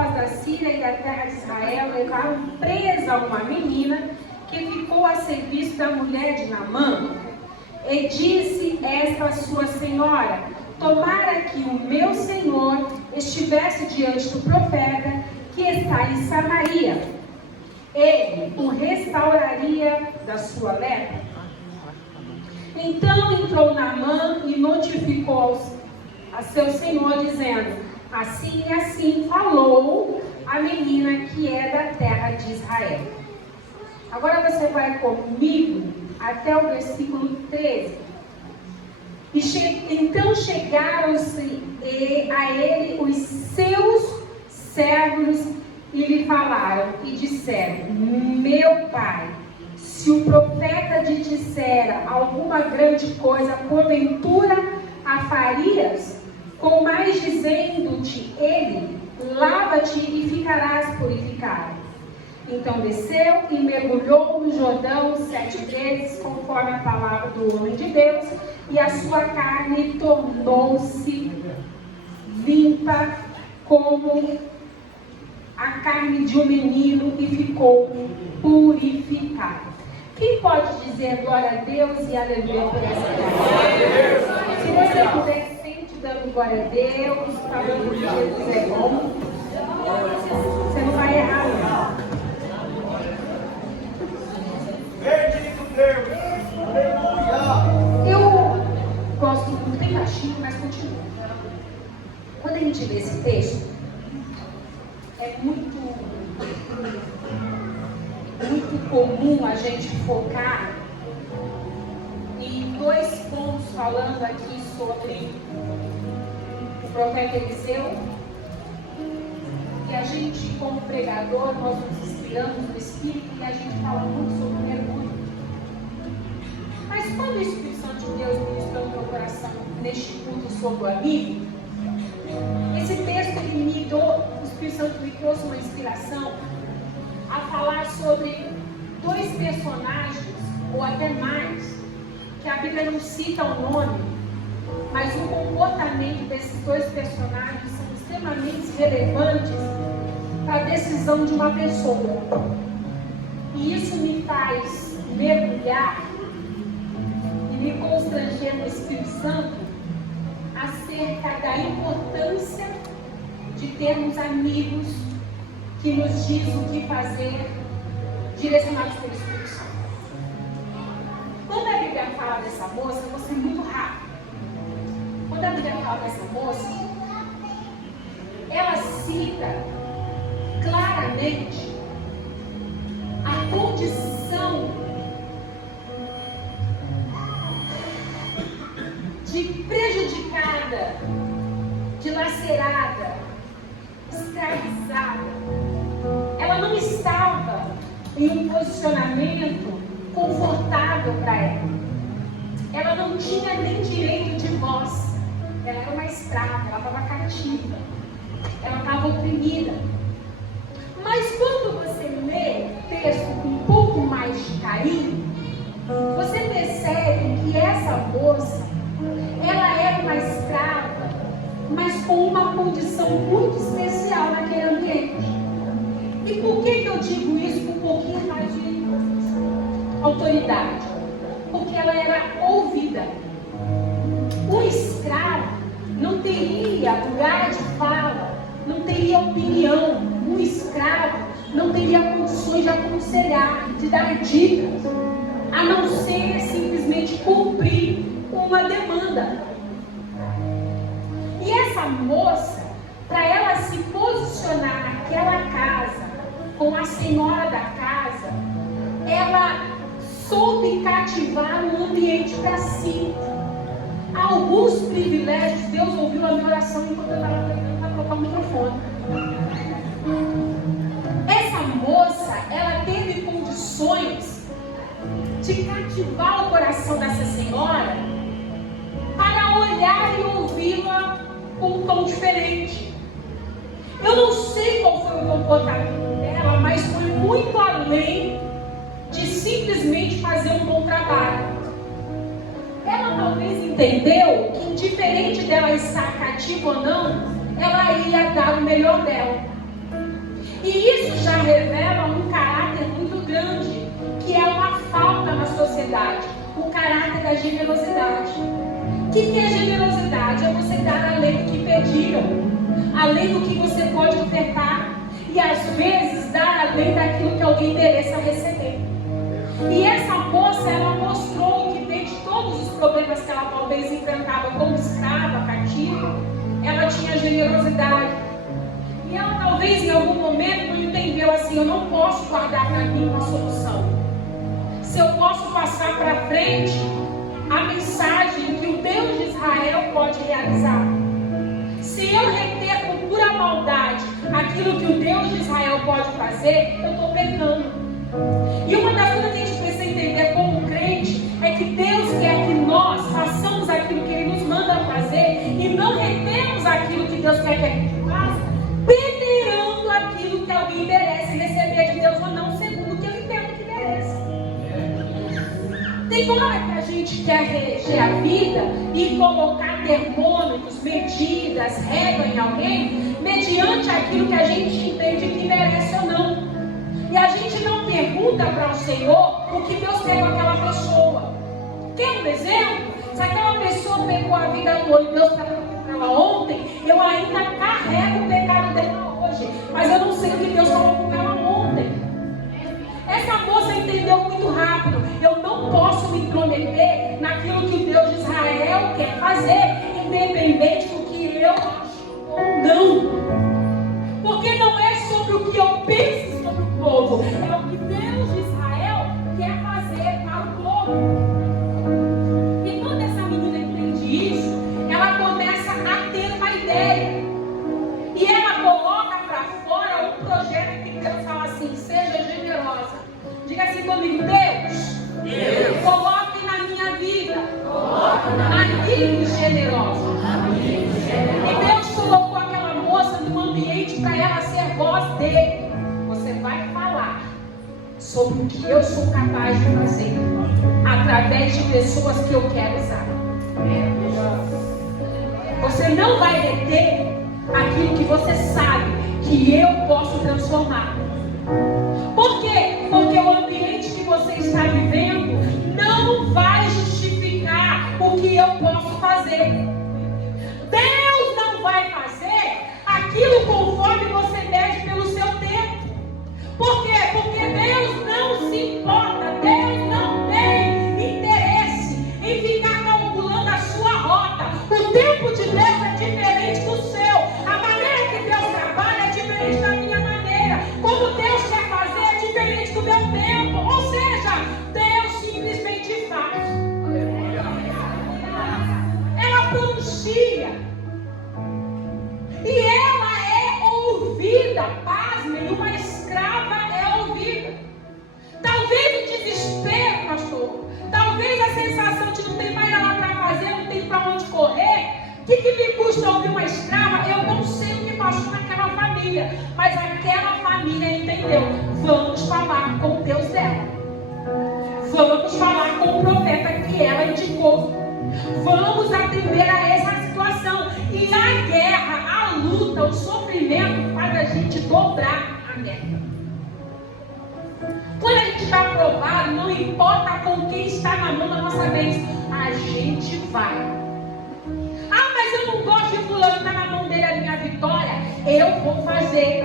povos da Síria e da terra de Israel levaram presa uma menina que ficou a serviço da mulher de Naamã. E disse esta a sua senhora: tomara que o meu senhor estivesse diante do profeta que está em Samaria. Ele o restauraria da sua lepra. Então entrou Naamã e notificou a seu senhor, dizendo: assim e assim falou a menina que é da terra de Israel. Agora você vai comigo até o versículo 13. Então chegaram-se a ele os seus servos e lhe falaram e disseram: meu pai, se o profeta te dissera alguma grande coisa, porventura a farias? Com mais dizendo-te ele: lava-te e ficarás purificado. Então desceu e mergulhou no Jordão 7 vezes, conforme a palavra do homem de Deus, e a sua carne tornou-se limpa como a carne de um menino e ficou purificado. Quem pode dizer glória a Deus e aleluia por essa palavra? Se você puder, sente dando glória a Deus, falando que Jesus é bom. Você não vai errar, não. Bendito Deus! Aleluia! Eu gosto muito, bem baixinho, mas continua. Quando a gente lê esse texto, é muito comum a gente focar em 2 pontos, falando aqui sobre o profeta Eliseu. E a gente, como pregador, nós nos inspiramos no Espírito e a gente fala muito sobre o mergulho. Mas quando o Espírito Santo de Deus ministrou no meu coração neste culto sobre o amigo, esse texto o Espírito Santo me trouxe uma inspiração a falar sobre 2 personagens, ou até mais, que a Bíblia não cita o nome, mas o comportamento desses 2 personagens são extremamente relevantes para a decisão de uma pessoa. E isso me faz mergulhar e me constranger no Espírito Santo acerca da importância de termos amigos que nos diz o que fazer, direcionados pelo Espírito Santo. Quando a Bíblia fala dessa moça, eu vou ser muito rápido. Quando a Bíblia fala dessa moça, ela cita claramente a condição de prejudicada, dilacerada, escravizada. Ela não estava em um posicionamento confortável para ela. Ela não tinha nem direito de voz. Ela era uma escrava, ela estava cativa, ela estava oprimida. Mas quando você lê o texto com um pouco mais de carinho, você percebe que essa moça, ela era uma escrava, mas com uma condição muito especial naquele ambiente. E por que eu digo isso com um pouquinho mais de autoridade? Porque ela era ouvida. Um escravo não teria lugar de fala, não teria opinião. Um escravo não teria condições de aconselhar, de dar dicas, a não ser simplesmente cumprir uma demanda. E essa moça, para ela se posicionar naquela casa, com a senhora da casa, ela soube cativar um ambiente para si. Alguns privilégios, Deus ouviu a minha oração enquanto eu estava pregando para colocar o microfone. Essa moça, ela teve condições de cativar o coração dessa senhora para olhar e ouvi-la com um tom diferente. Eu não sei qual foi o comportamento dela, mas foi muito além de simplesmente fazer um bom trabalho. Ela talvez entendeu que, indiferente dela estar cativa ou não, ela ia dar o melhor dela. E isso já revela um caráter muito grande, que é uma falta na sociedade, o caráter da generosidade. O que é generosidade? É você dar além do que pediram, além do que você pode ofertar, e às vezes dar além daquilo que alguém mereça receber. E essa moça, ela mostrou que dentro de todos os problemas que ela talvez enfrentava como escrava, cativa, ela tinha generosidade. E ela talvez em algum momento não entendeu assim: eu não posso guardar para mim uma solução. Se eu posso passar para frente a mensagem que o Deus de Israel pode realizar. Se eu reter com pura maldade aquilo que o Deus de Israel pode fazer, eu estou pecando. E uma das coisas que a gente precisa entender como crente é que Deus quer que nós façamos aquilo que Ele nos manda fazer e não retemos aquilo que Deus quer que a gente faça, peneirando aquilo que alguém merece receber de Deus ou não, segundo o que Ele entende que merece. Tem hora que a gente quer reger a vida e colocar termômetros, medidas, regra em alguém, mediante aquilo que a gente entende que merece ou não. E a gente não pergunta para o Senhor o que Deus quer com aquela pessoa. Quer um exemplo? Se aquela pessoa pegou a vida toda e Deus pegou ela ontem, eu ainda carrego o pecado dela hoje. Mas eu não sei o que Deus falou com ela ontem. Essa moça entendeu muito rápido: eu não posso me intrometer naquilo que o Deus de Israel quer fazer, independente do que eu acho ou não. Porque não é sobre o que eu penso sobre o povo, é o que Deus de Israel quer fazer para o povo. E quando essa menina entende isso, ela começa a ter uma ideia. E ela coloca para fora um projeto que Deus fala assim: seja generosa. Diga assim comigo: Deus, coloque na minha vida amigos generosos. E Deus colocou aquela moça num ambiente para ela ser voz dele. Você vai falar sobre o que eu sou capaz de fazer através de pessoas que eu quero usar. Você não vai reter aquilo que você sabe que eu posso transformar. Por quê? Porque o ambiente que você está vivendo não vai justificar o que eu posso fazer. Deus não vai fazer aquilo conforme você mede pelo seu tempo. Por quê? Porque Deus não se importa, Deus não tem interesse em ficar calculando a sua rota. O tempo de Deus é diferente do seu. A maneira que Deus trabalha é diferente da minha maneira. Como Deus quer fazer é diferente do meu tempo. Ou seja, Deus simplesmente faz. Ela pronuncia. E ela é ouvida. Pasmem, uma escrava é ouvida. Talvez o desespero, pastor. Talvez a sensação de não ter mais nada para fazer, não tem para onde correr. O que me custa ouvir uma escrava? Eu não sei o que passou naquela família. Mas aquela família entendeu: vamos falar com o Deus dela. Vamos falar com o profeta que ela indicou. Vamos atender a essa situação. E a guerra, a luta, o sofrimento faz a gente dobrar a guerra. Quando a gente está aprovado, não importa com quem está na mão da nossa bênção, a gente vai. Ah, mas eu não gosto de fulano, está na mão dele a minha vitória. Eu vou fazer.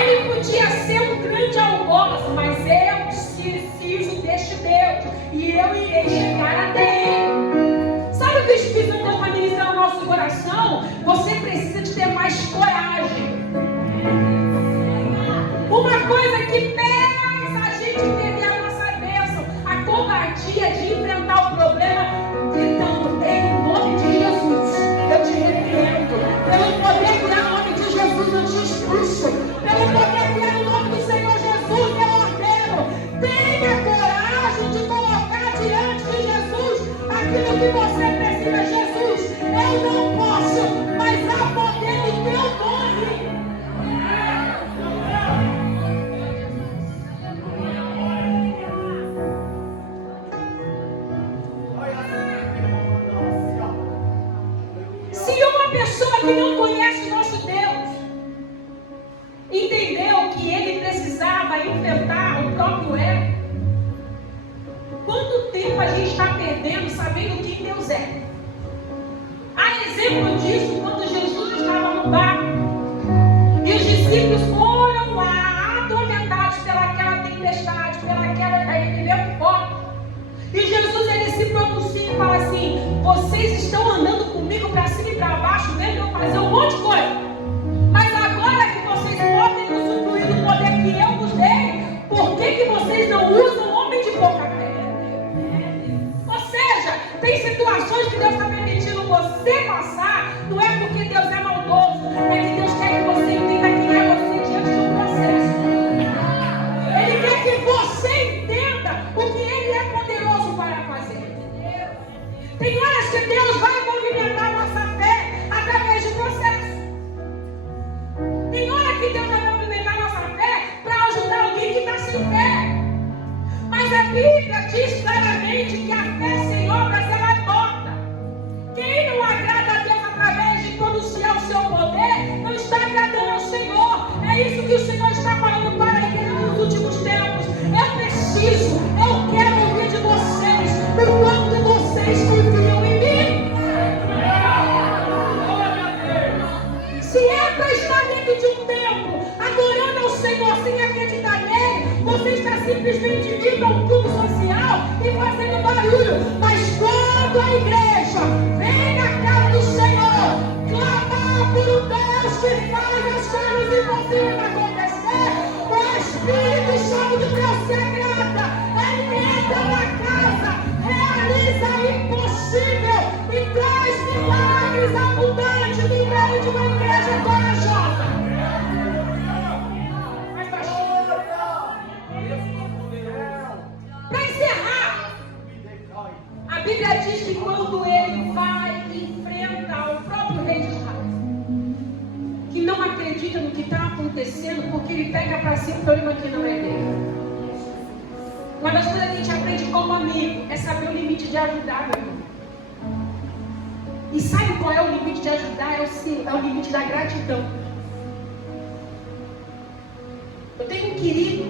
Ele podia ser um grande algoz, mas eu preciso deste Deus. E eu irei chegar até ele. Sabe o que o Espírito Santo está ministrando no nosso coração? Você precisa de ter mais coragem. Uma coisa que faz a gente perder a nossa bênção, a covardia de enfrentar o problema, gritando: em nome de Jesus, eu te repreendo. Pelo poder que há no nome de Jesus, eu te expulso. Pelo poder que há no nome do Senhor Jesus, eu ordeno. Tenha coragem de colocar diante de Jesus aquilo que você precisa. Jesus, eu não posso, mas há poder no teu nome. Se uma pessoa que não conhece o nosso Deus próprio ego. Quanto tempo a gente está perdendo sabendo quem Deus é? Há exemplo disso quando Jesus estava no barco e os discípulos foram lá atormentados pelaquela tempestade, aquele vento forte. E Jesus, ele se pronuncia e fala assim: vocês estão andando comigo para cima e para baixo, vendo eu fazer um monte de coisa, mas agora que vocês podem usufruir do poder que eu vos dei, por que vocês não usam homem de pouca fé? Ou seja, tem situações que Deus está permitindo você passar, não é porque Deus é maldoso, é que Deus quer que você entenda quem é você diante do processo. Ele quer que você entenda o que Ele é poderoso para fazer. Tem horas que Deus vai movimentar a nossa fé através de processo. Tem hora que Deus vai movimentar a nossa fé para ajudar alguém que está sem fé. Mas a Bíblia diz claramente que a fé sem obras ela é morta. Quem não agrada a Deus através de pronunciar o seu poder, não está agradando ao Senhor. É isso que o Senhor está falando para a igreja nos últimos tempos. Eu quero ouvir de vocês o quanto vocês confiam em mim. Se é para estar dentro de um templo, adorando ao Senhor sem acreditar nele, você está simplesmente vindo a um culto social e fazendo barulho. Mas quando a igreja vem na casa do Senhor, clamar por um Deus que faz as coisas impossíveis acontecer, o Espírito Santo de Deus se agrada, ele entra na casa, realiza o impossível e traz milagres abundantes no meio de uma igreja corajosa. Mas para encerrar, a Bíblia diz que quando ele vai e enfrenta o próprio rei de Israel, que não acredita no que está acontecendo, porque ele pega para si um problema que não é dele. Uma das coisas que a gente aprende como amigo é saber o limite de ajudar, meu irmão. E sabe qual é o limite de ajudar? É o limite da gratidão. Eu tenho um querido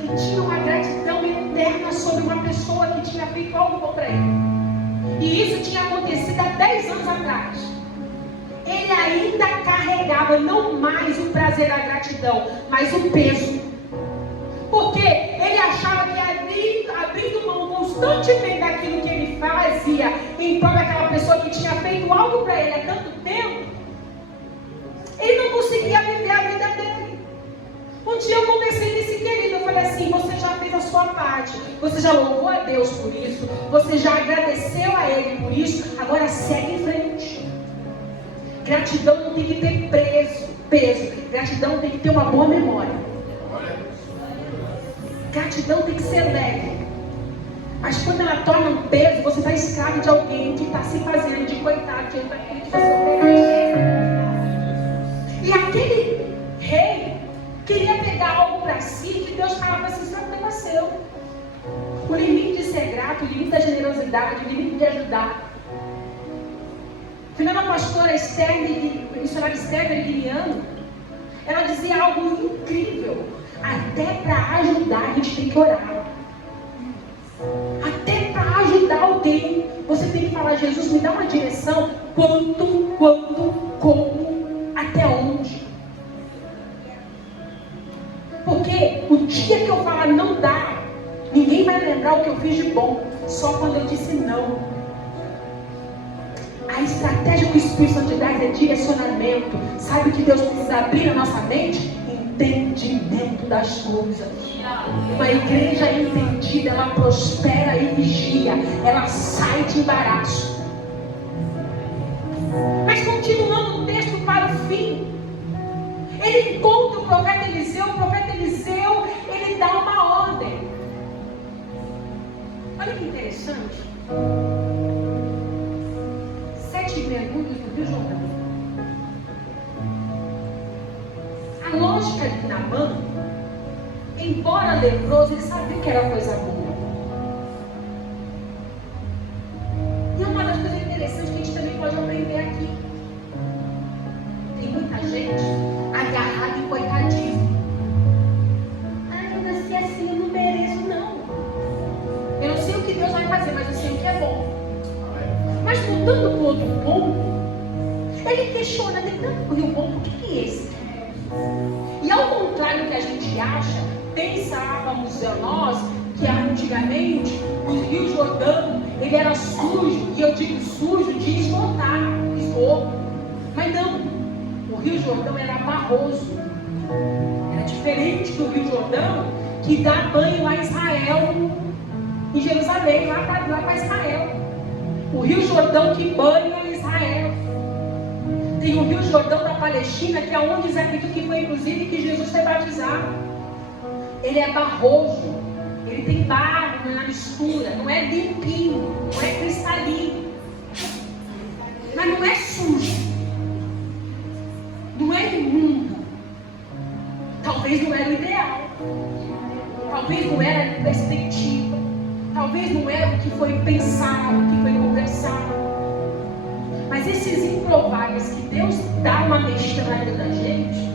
que tinha uma gratidão eterna sobre uma pessoa que tinha feito algo contra ele. E isso tinha acontecido há 10 anos atrás. Ele ainda carregava não mais o prazer da gratidão, mas o peso. Porque ele achava que abrindo mão constantemente daquilo que ele fazia em prol daquela pessoa que tinha feito algo para ele há tanto tempo, ele não conseguia viver a vida dele. Um dia eu conversei nesse querido, eu falei assim: você já fez a sua parte, você já louvou a Deus por isso, você já agradeceu a Ele por isso, agora segue em frente. Gratidão não tem que ter peso. Gratidão tem que ter uma boa memória. Gratidão tem que ser leve. Mas quando ela torna um peso, você está escravo de alguém que está se fazendo de coitado diante daquele que você oferece. E aquele rei queria pegar algo para si que Deus falava assim: isso é um tema seu. O limite de ser grato, o limite da generosidade, o limite de ajudar. Afinal, a pastora missionária Esther Guiliano, ela dizia algo incrível: até para ajudar a gente tem que orar. Até para ajudar alguém você tem que falar: Jesus, me dá uma direção. Quanto, como, até onde? Porque o dia que eu falar não dá, ninguém vai lembrar o que eu fiz de bom, só quando eu disse não. A estratégia que o Espírito Santo te dá é direcionamento. Sabe o que Deus precisa abrir na nossa mente? Entendimento das coisas. Uma igreja entendida, ela prospera e vigia, ela sai de embaraço. Mas continuando o texto para o fim, ele encontra o profeta Eliseu. O profeta Eliseu, ele dá uma ordem. Olha que interessante. 7 mergulhos no Rio Jordão. A lógica de Naamã, embora leproso, ele sabia que era coisa boa. E uma das coisas interessantes que a gente também pode aprender aqui: tem muita gente agarrada em coitadismo. Ai, eu nasci Ele questiona, tem tanto rio bom, por que é esse? E ao contrário do que a gente acha, pensávamos nós que antigamente o Rio Jordão ele era sujo, e eu digo sujo de esgoto. Mas não, o Rio Jordão era barroso. Era diferente do Rio Jordão que dá banho a Israel, em Jerusalém, lá para Israel. O Rio Jordão que banha Israel. Tem o Rio Jordão da Palestina, que é onde Zé Pedro, que foi inclusive que Jesus foi batizado. Ele é barroso, ele tem barro na mistura, não é limpinho, não é cristalino. Mas não é sujo, não é imundo. Talvez não era o ideal, talvez não era a perspectiva, talvez não era o que foi pensado, o que foi conversado. Mas esses improváveis que Deus dá uma mexida na vida da gente,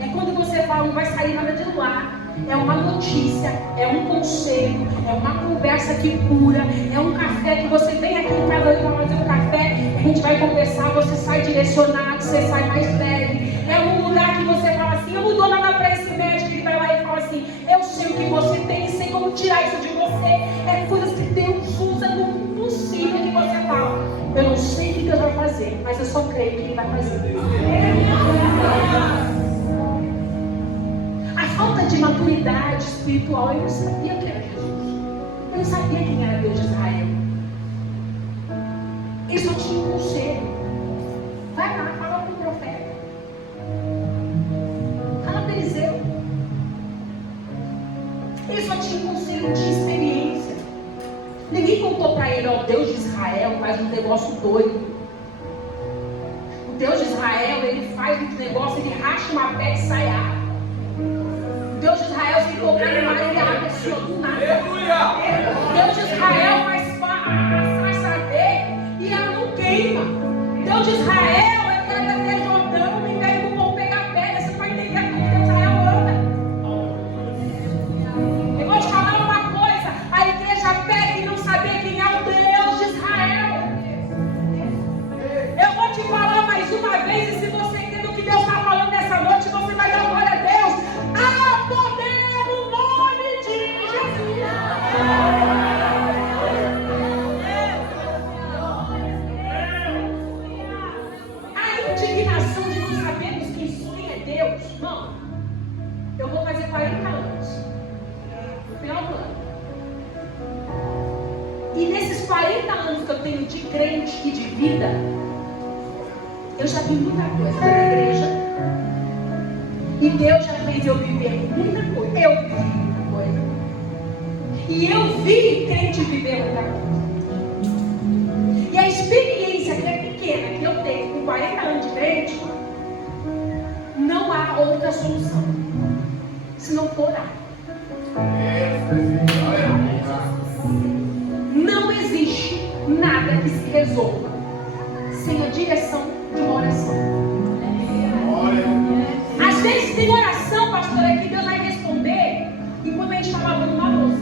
é quando você fala, não vai sair nada de lá. É uma notícia, é um conselho, é uma conversa que cura, é um café que você vem aqui em casa para fazer um café, a gente vai conversar, você sai direcionado, você sai mais leve. É um lugar que você fala assim, eu não dou nada para esse médico, ele vai lá e fala assim, eu sei o que você tem e sei como tirar isso de você. É coisas que Deus usa no impossível que você fala. Eu não sei o que Deus vai fazer, mas eu só creio que Ele vai fazer. A falta de maturidade espiritual, eu não sabia que era Jesus. Eu não sabia quem era Deus de Israel. Ele só tinha um conselho. Vai lá, fala com o profeta. Fala com Eliseu. Ele só tinha um conselho de experiência. Ninguém contou para ele, ó, Deus de Israel faz um negócio doido. O Deus de Israel, ele faz um negócio, ele racha uma pé e sai água. O Deus de Israel, se colocar no mar, ele abre assim, ó, do nada. O Deus de Israel faz saber e ela não queima. O Deus de Israel, ele vai até Jordão, em vez do povo pegar pedra, você vai entender como o Deus de Israel anda. Eu vou te falar uma coisa, a igreja pega e não saber quem é o Deus de Israel. Eu vou te falar mais uma vez, e se você entender o que Deus está falando nessa noite, você vai dar glória a Deus. Há poder no nome de Jesus. A indignação de não sabermos quem é Deus, não. Eu vou fazer 40 anos. No final do ano. E nesses 40 anos que eu tenho de crente e de vida, eu já vi muita coisa na igreja. E Deus já fez eu viver muita coisa. Eu vivi muita coisa. E eu vi crente viver muita coisa. E a experiência que é pequena, que eu tenho com 40 anos de crente, não há outra solução. Se não for orar. Não existe nada que se resolva sem a direção de uma oração. Às vezes tem oração, pastora, que Deus vai responder enquanto a gente está lavando uma louça.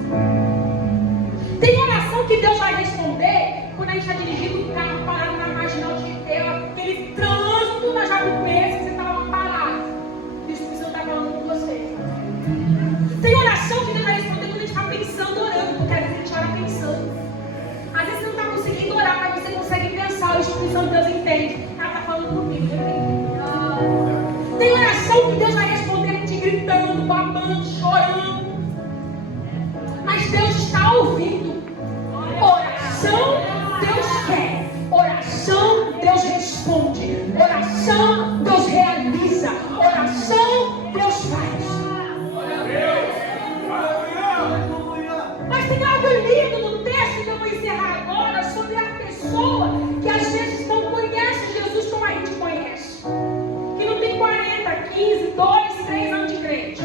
Tem oração que Deus vai responder quando a gente está dirigindo um carro parado na marginal de Iteira, aquele trânsito na Jacupense, que você estava parado. E o Espírito Santo está falando com você. Tem oração que Deus vai responder quando a gente está pensando, orando, porque às vezes a gente ora pensando. Às vezes você não está conseguindo orar, mas você consegue pensar, o Espírito Santo de Deus entende. Ela está falando comigo, tem oração que Deus vai responder a gente gritando, babando, chorando. Mas Deus está ouvindo. Oração, Deus quer. Oração, Deus responde. Oração, Deus realiza. Oração, Deus faz. Mas tem algo lindo no texto que eu vou encerrar agora sobre a pessoa que às vezes não conhece Jesus como a gente conhece. Que não tem 40, 15, 2, 3 anos de crente.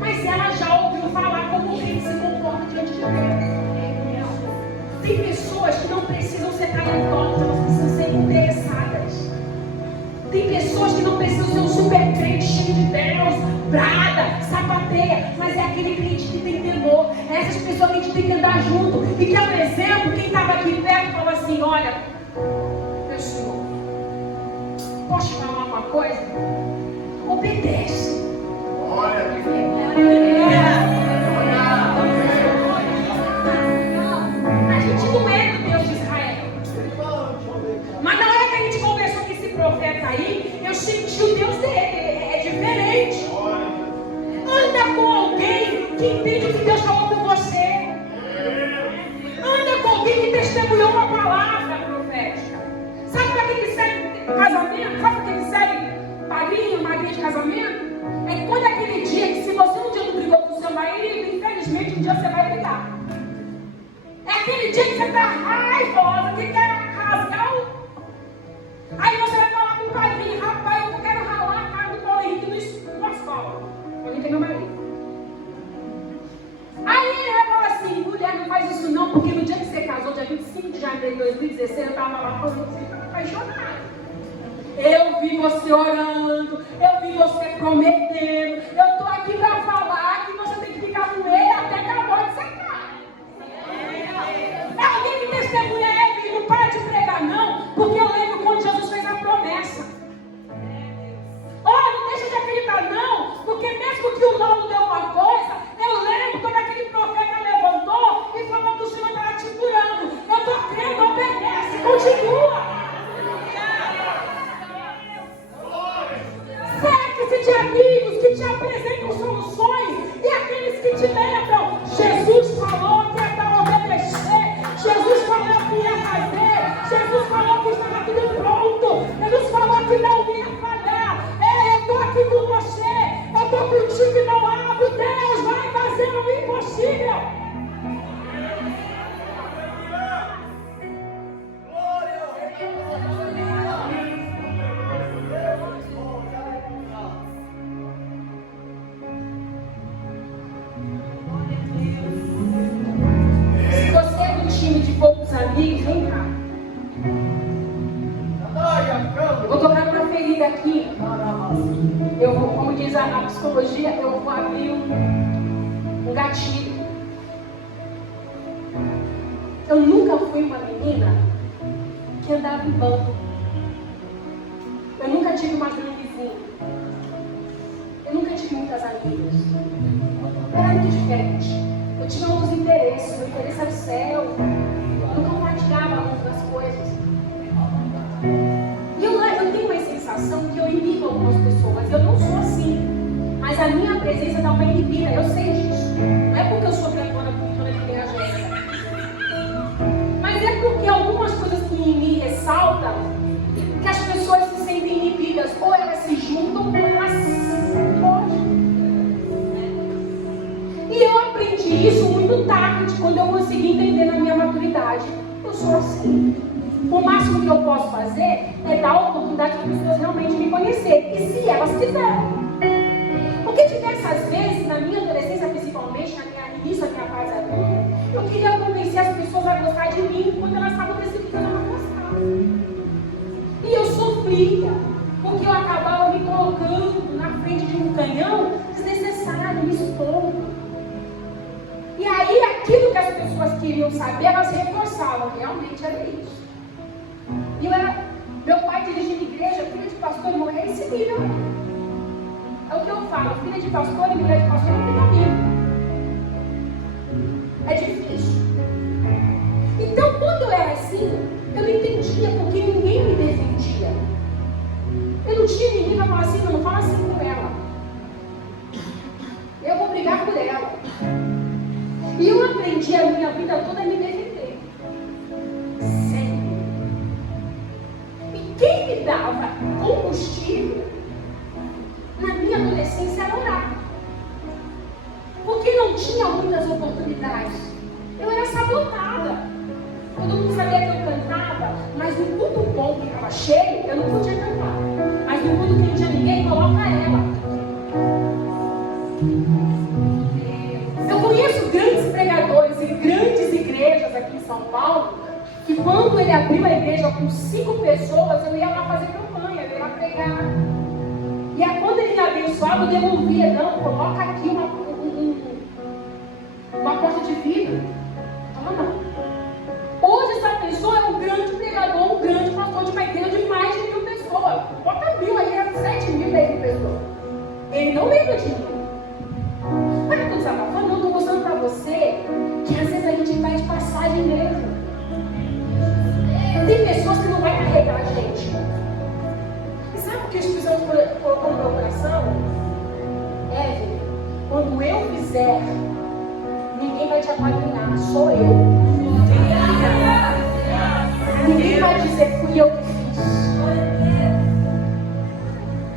Mas ela já ouviu falar como quem se comporta diante de Deus. Tem pessoas que não precisam ser talentosas, elas precisam ser interessadas. Tem pessoas que não precisam ser um super crente cheio de Deus, brada, sapateia, mas é aquele crente que tem temor. É essas pessoas que a gente tem que andar junto. E que é um exemplo, quem estava aqui perto fala assim, olha, meu Senhor, Posso te falar uma coisa? Obedece. A gente não é do Deus de Israel. Mas na hora que a gente conversou com esse profeta aí, eu senti o Deus dele. É diferente. Anda com alguém que entende o que Deus falou com você. Anda com alguém que testemunhou uma palavra profética. Sabe para que serve casamento? Sabe para que serve padrinho, madrinha de casamento? É quando aquele dia que, se você um dia não brigou com o seu marido, infelizmente um dia você vai brigar. É aquele dia que você está raivosa, que quer rasgar o... Aí você vai falar com o padrinho: rapaz, eu quero ralar a cara do Paulo Henrique no asfalto. Eu não tenho marido. Aí ele vai falar assim: mulher, não faz isso não, porque no dia que você casou, dia 25 de janeiro de 2016, eu estava lá falando assim, apaixonada. Eu vi você orando, eu vi você prometendo. Eu estou aqui para falar que você tem que ficar com ele até que a morte secar. É alguém que testemunha ele e não para de pregar, não, porque eu lembro quando Jesus fez a promessa. Olha, não deixa de acreditar, não, porque mesmo que o não deu uma coisa, eu lembro quando aquele profeta levantou e falou que o Senhor estava te curando. Eu estou crendo, obedece, continua. Cerque-se de amigos que te apresentam soluções e aqueles que te lembram. Jesus falou que é para obedecer. Jesus falou que ia fazer. Jesus falou que estava tudo pronto. Jesus falou que não ia falhar. Eu estou aqui com você. Eu estou contigo e não abro. Deus vai fazer o impossível. Poucos amigos, vem cá. Eu vou tocar uma ferida aqui. Eu vou, como diz a psicologia, eu vou abrir um gatilho. Eu nunca fui uma menina que andava em bando. Eu nunca tive uma ganguezinha. Eu nunca tive muitas amigas. Era muito diferente. Eu tinha outros interesses. Meu interesse era o céu. Eu não compartilhava muito das coisas. E eu tenho uma sensação que eu inibo algumas pessoas. Eu não sou assim. Mas a minha presença dá uma inibida. Eu sei disso. Não é porque eu sou cantora que nem a Jéssica. Mas é porque algumas coisas que em mim ressaltam, que as pessoas se sentem inibidas. Ou elas se juntam, ou elas fogem. E eu aprendi isso muito tarde, quando eu consegui entender na minha maturidade. Eu sou assim. O máximo que eu posso fazer é dar a oportunidade para as pessoas realmente me conhecerem. E se elas quiserem. Porque diversas vezes, na minha adolescência, principalmente, no início da minha fase adulta, eu queria convencer as pessoas a gostar de mim quando elas estavam precipitando a não gostar. E eu sofria, porque eu acabava me colocando na frente de um canhão desnecessário, me expondo. E aí, aquilo que as pessoas queriam saber, elas reforçavam. Realmente era isso. E eu era... Meu pai dirigindo igreja, filha de pastor, irmão, é esse nível. É o que eu falo. Filha de pastor e mulher de pastor não tem amigo. É difícil. Então, quando eu era assim, eu não entendia porque ninguém me defendia. Eu não tinha ninguém para falar assim: não fala assim com ela. Eu vou brigar por ela. E eu aprendi a minha vida toda a me defender. Sempre. E quem me dava combustível na minha adolescência era orar. Porque não tinha muitas oportunidades. Eu era sabotada. Todo mundo sabia que eu cantava, mas no culto bom que estava cheio, eu não podia cantar. Mas no culto que não tinha ninguém, coloca ela. Eu conheço grandes pregadores e grandes igrejas aqui em São Paulo, que quando ele abriu a igreja com 5 pessoas, eu ia lá fazer campanha, eu ia lá pregar. E aí, quando ele me abençoava, eu devolvia: não, coloca aqui uma porta de vidro. Toma. Hoje essa pessoa é um grande pregador, um grande pastor de uma igreja de mais de 1000 pessoas. Bota importante. Mas eu estou desabafando, não estou mostrando para você que às vezes a gente vai de passagem mesmo. Tem pessoas que não vai carregar a gente. E sabe o que o Espírito Santo colocou no meu coração? Evelyn, quando eu fizer, ninguém vai te apadrinhar, sou eu. Ninguém vai dizer fui eu que fiz.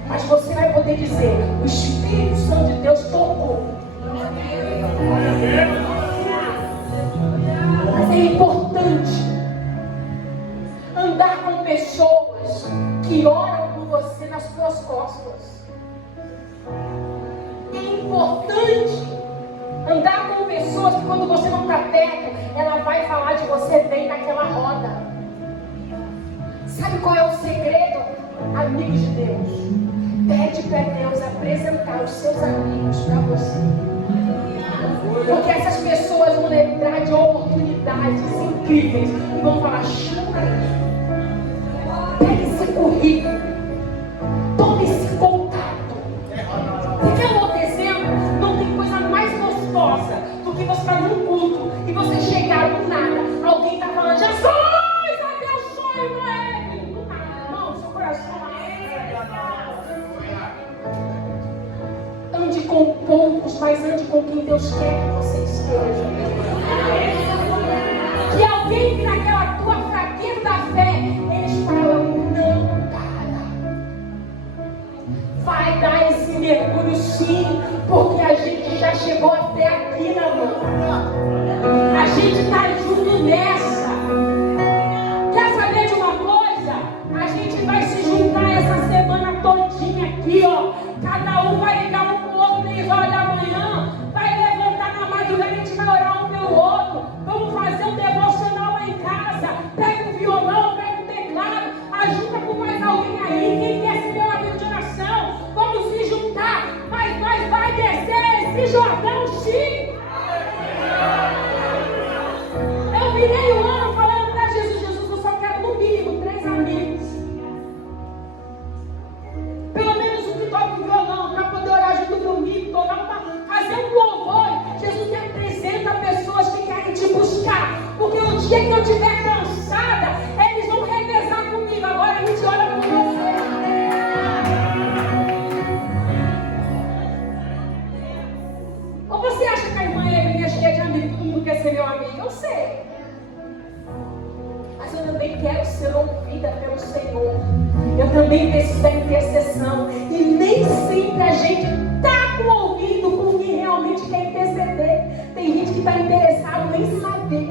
Mas você vai poder dizer, o Espírito Santo de Deus tocou. Mas é importante andar com pessoas que oram por você nas suas costas. É importante andar com pessoas que quando você não está perto, ela vai falar de você bem naquela roda. Sabe qual é o segredo? Amigos de Deus. Pede para Deus apresentar os seus amigos para você. Porque essas pessoas vão lembrar de oportunidades incríveis e vão falar, chama aí. Pega esse currículo. Tome esse contato. Porque eu vou dizendo, não tem coisa mais gostosa do que você estar num culto e você chegar do nada. Alguém está falando, Jesus, é meu sonho, não é? Do nada, irmão, seu coração ande com poucos, mas ande com quem Deus quer que você esteja. Que alguém que naquela tua fraqueza da fé, eles falam, não para. Vai dar esse mergulho sim, porque a gente já chegou até aqui na mão. A gente está junto nessa. Quer saber de uma coisa? A gente vai se juntar essa semana todinha aqui, ó. Cada um vai ligar um pro outro 3 horas da manhã, vai levantar na madrugada, a gente vai orar um pelo outro. Vamos fazer um devocional lá em casa. Pega o violão, pega o teclado, ajuda com mais alguém aí. Quem quer ser meu amigo de oração? Vamos se juntar, mas nós vai descer esse Jordão sim. Eu virei o ano falando para Jesus, Jesus, eu só quero no mínimo 3 amigos. Pelo menos um que toca o violão, para poder orar junto comigo, fazer um louvor. Jesus tem 300 pessoas que querem te buscar, porque o dia que eu estiver cansada, eles vão revezar comigo. Agora a gente ora por você. Ou você acha que a irmã Evelyn é cheia de amigos, todo mundo quer ser meu amigo? Eu sei. Mas eu também quero ser ouvida pelo Senhor. Eu também preciso da intercessão. E nem sempre a gente está com o ouvido com quem realmente quer interceder. Tem gente que está interessado nem saber.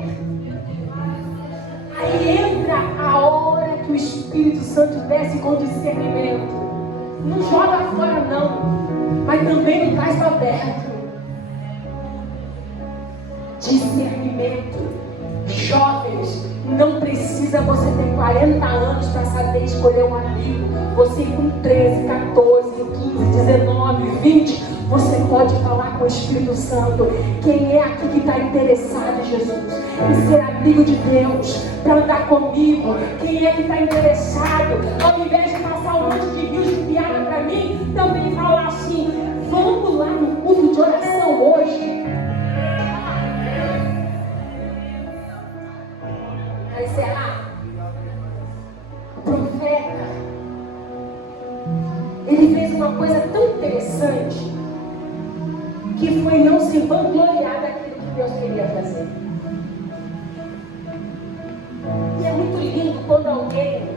Aí entra a hora que o Espírito Santo desce com discernimento. Não joga fora não, mas também não traz aberto. Discernimento. Jovens, não precisa você ter 40 anos para saber escolher um amigo. Você com 13, 14, 15, 19, 20, você pode falar com o Espírito Santo. Quem é aqui que está interessado, Jesus, em ser amigo de Deus, para andar comigo? Quem é que está interessado, ao invés de passar um monte de rios de piada para mim, também falar assim, vamos lá no culto de oração hoje? Encerrar, o profeta, ele fez uma coisa tão interessante, que foi não se vangloriar daquilo que Deus queria fazer. E é muito lindo quando alguém